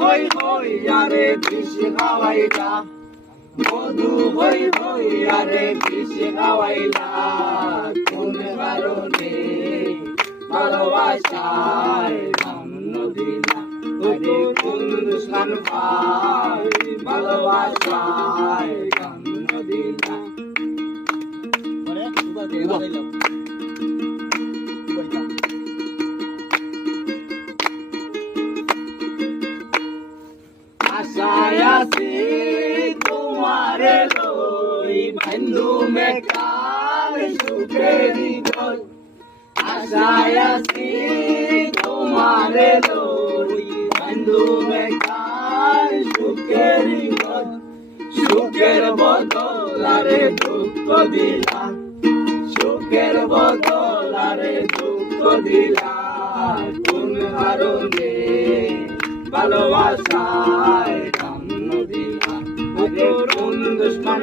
হই হই আরে বিষ খাওয়াইলা মধু হই হই আরে বিষ খাওয়াইলা কোন কারণে ভালোবাসায় জন্ম দিলা আরে কোন দুশ্মন ভাই ভালোবাসায় জন্ম দিলা আশায় আছি তোমারে লই বন্ধু মে কাল সুখেরি গল আশায় আছি তোমারে লই বন্ধু মে কাল সুখেরি গল সুখের বদলারে দুঃখ দিলা সুখের বদলারে দুঃখ দিলা কোন কারণে ভালোবাসায় জন্ম দিলা কোন দুশ্মন